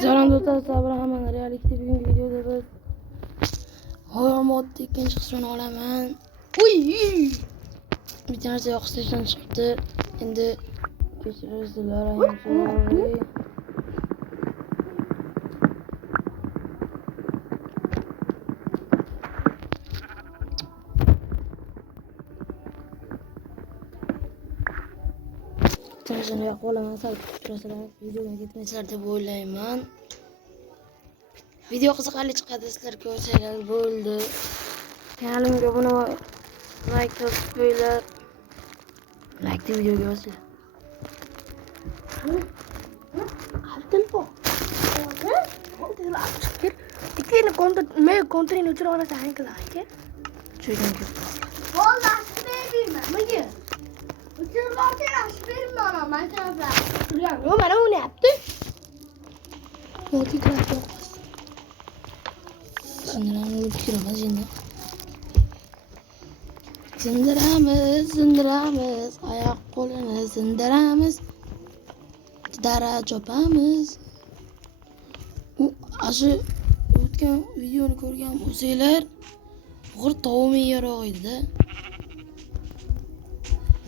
Selam dostlar, Abraham'ın realite bugünkü videoda biz horror modda ikinci kısmını olaman. Uy! Bir tanesi yoquşdan çıktı. Endi kechirsizlar ayamsizlar. Tanışını yoqib olaman, sal tushirasizlar. Videoga ketmaysizlar deb o'ylayman. Video qiziqarli chiqadi, sizlar ko'rsanglar bo'ldi. Kanalimga obuna va like bosib qo'yinglar. Like deb videoga yozinglar. Telefon. Ikini kontrin uçur ona sen kılayke. Çocuğum ki. Vallahi vereyim ben. Mıcı. Uçur varken aspirin bana ben sana. Ya o bana o ne yaptı? Yok ikram yok. Sanırım kiralar şimdi. Zindiramız, ayak kolunu zindiramız. Dara chopamiz. Aşı o'tgan videoni ko'rgan bo'lsanglar, o'g'ir tovuq yarog' edi-da.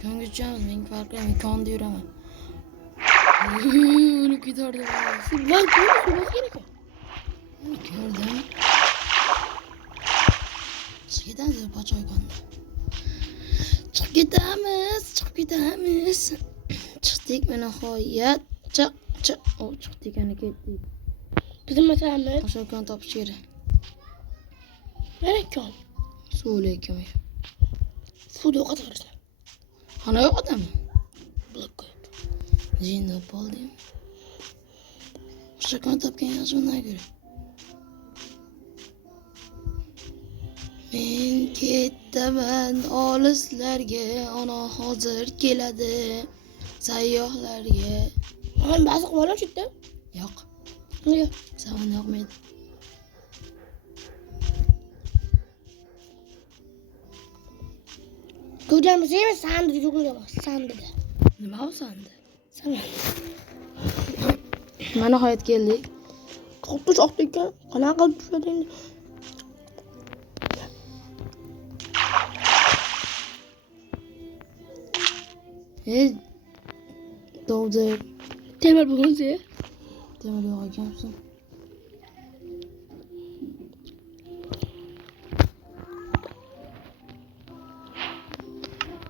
Ko'ngilchamiz, menga farqi yo'q, men konda yuraman. O'lib ketardim. Ben ko'rdim kerak. Ko'rdim. Chiqib ketamiz pochoy konda. Chiqib ketamiz. Chiqdik mana nihoyat. Chiq. O chiqdik, ana ketdik. Bizim meselemiz. O'sha kon topish kerak. Nereye kon? Suvli ekan. Suvda o kadar işte. Ana yo'q odammi? Blok koyup. Jinni bo'ldim. O'sha kon topgan yaxshi undan ko'ra. Men ketaman olislarga, ona hozir keladi. Sayyohlarga. Ben bazı kovalar çıktı. Yo'q. Niye? Savun yoqmaydi. Göreceğimiz şey mi? Sandı çok güzel bak. Sandı da. Nima o sandi? Sana. Mana nihoyat keldik. Korktu çok dikkat. Kana kalıp düşüyordu şimdi. Dovdir. Temel bulunuz ya. Temir yo'q ekansan.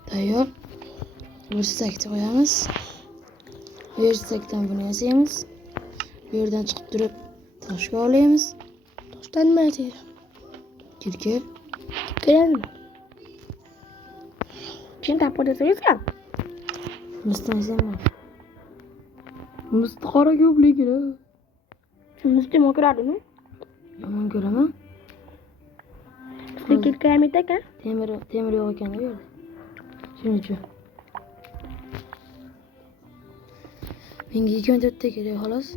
Tayyor. Versakni qo'yamiz. Versakdan buni yasaymiz. Bu yerdan chiqib turib toshga olamiz. Dostan mı yatıyor? Kirkir. Gelelim. Şimdi tapoda sayıyorsan. Mustaysanmi? Musti qora ko'pligini. Şimdi üstüme okurardın mı? Yomon ko'raman. Üstüne git kıyamet eken. Temir yo'q ekan bu yerda. Shuning uchun. Menga 2-4 ta kerak xolos.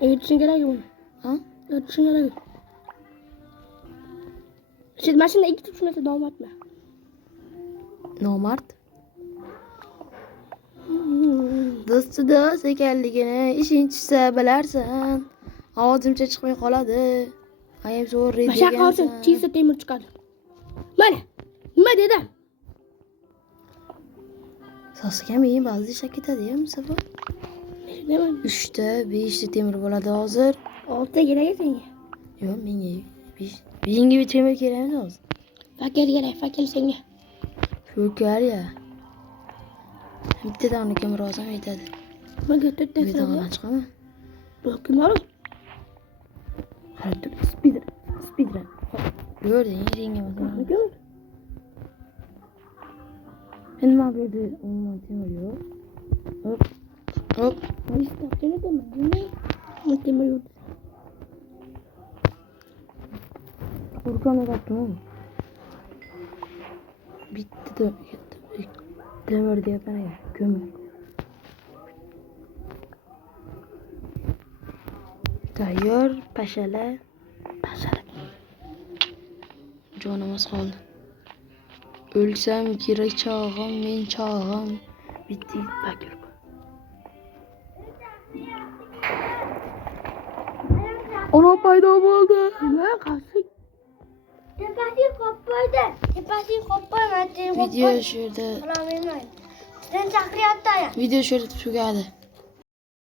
Öğütüşün gerek yok. Ha? Öğütüşün gerek yok. Şimdi ben şimdi iki tutuşması devam etme. Nomard. Do'st ekanligini ishonchisa bilarsan. Ovozimcha chiqmay qoladi. Ayam zo'r Başak kalsın. Çiğse demir çıkardı. Bana. Nima dedim? Sosiga men ba'zida shak ketadi-ya bu safar. Nima? 3 ta, 5 ta temir bo'ladi hozir. 6 gerek senga. Yo'q, menga 5. Menga bir temir kerakmi hozir? Fakir gerek. Fakir senga. Shukar ya. Bittadan uni kim rozam yetadi. Ben götürdüm Bittadan sana. ona chiqaman. Bakın var mı? Qarab tur, speedrun. Görding, yeringga bosam. Gör. Endi men bu yerda umuman temir yo'q. Hop. Ben istedim de ben. Ben temir yok. Urkani topdim. Bitta da temir deyapman ya, ko'mir. Tayyor, pashala. Jonimiz qoldi. O'lsam kerak chog'im, men chog'im. Bitta bakir. Ona paydo bo'ldi. Nima qilsin? Tepasini qopmaydi. Tepasini qopmayman. Video shu yerda. Bilamayman. Sen chaqiryapti aya. Video shu yerda tugadi.